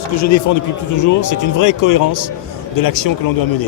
ce que je défends depuis toujours, c'est une vraie cohérence de l'action que l'on doit mener.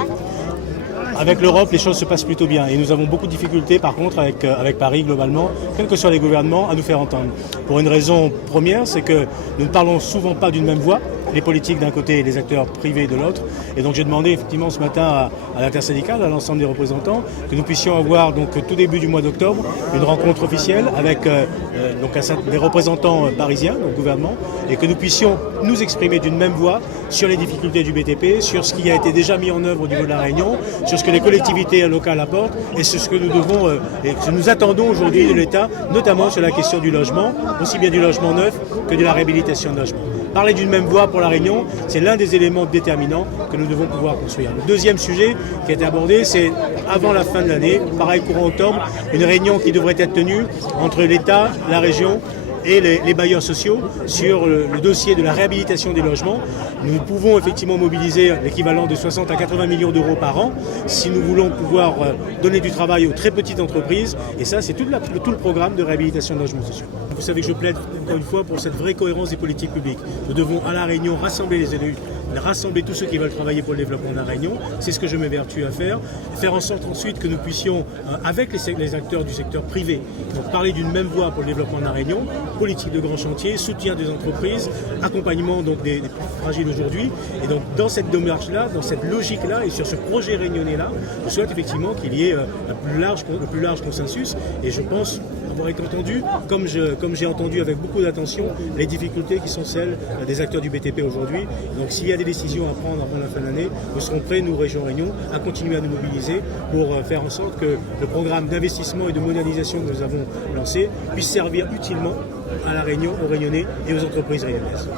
Avec l'Europe, les choses se passent plutôt bien et nous avons beaucoup de difficultés par contre avec Paris globalement, quels que soient les gouvernements, à nous faire entendre. Pour une raison première, c'est que nous ne parlons souvent pas d'une même voix, les politiques d'un côté et les acteurs privés de l'autre. Et donc j'ai demandé effectivement ce matin à l'intersyndicale, à l'ensemble des représentants, que nous puissions avoir donc tout début du mois d'octobre une rencontre officielle avec des représentants parisiens, donc gouvernement, et que nous puissions nous exprimer d'une même voix sur les difficultés du BTP, sur ce qui a été déjà mis en œuvre au niveau de la Réunion, sur ce que les collectivités locales apportent et sur ce que nous devons et que nous attendons aujourd'hui de l'État, notamment sur la question du logement, aussi bien du logement neuf que de la réhabilitation de logement. Parler d'une même voix pour la Réunion, c'est l'un des éléments déterminants que nous devons pouvoir construire. Le deuxième sujet qui a été abordé, c'est avant la fin de l'année, pareil courant octobre, une réunion qui devrait être tenue entre l'État, la région et les bailleurs sociaux sur le dossier de la réhabilitation des logements. Nous pouvons effectivement mobiliser l'équivalent de 60 à 80 millions d'euros par an si nous voulons pouvoir donner du travail aux très petites entreprises. Et ça, c'est tout le programme de réhabilitation de logements sociaux. Vous savez que je plaide encore une fois pour cette vraie cohérence des politiques publiques. Nous devons à La Réunion rassembler les élus, rassembler tous ceux qui veulent travailler pour le développement de La Réunion. C'est ce que je m'évertue à faire. Faire en sorte ensuite que nous puissions, avec les acteurs du secteur privé, donc parler d'une même voix pour le développement de La Réunion, politique de grands chantiers, soutien des entreprises, accompagnement donc des plus fragiles aujourd'hui. Et donc dans cette démarche-là, dans cette logique-là et sur ce projet réunionnais-là, je souhaite effectivement qu'il y ait le plus large consensus. Et je pense avoir été entendu, comme j'ai entendu avec beaucoup d'attention, les difficultés qui sont celles des acteurs du BTP aujourd'hui. Donc s'il y a des décisions à prendre avant la fin de l'année, nous serons prêts, nous, Région Réunion, à continuer à nous mobiliser pour faire en sorte que le programme d'investissement et de modernisation que nous avons lancé puisse servir utilement à La Réunion, aux Réunionnais et aux entreprises réunionnaises.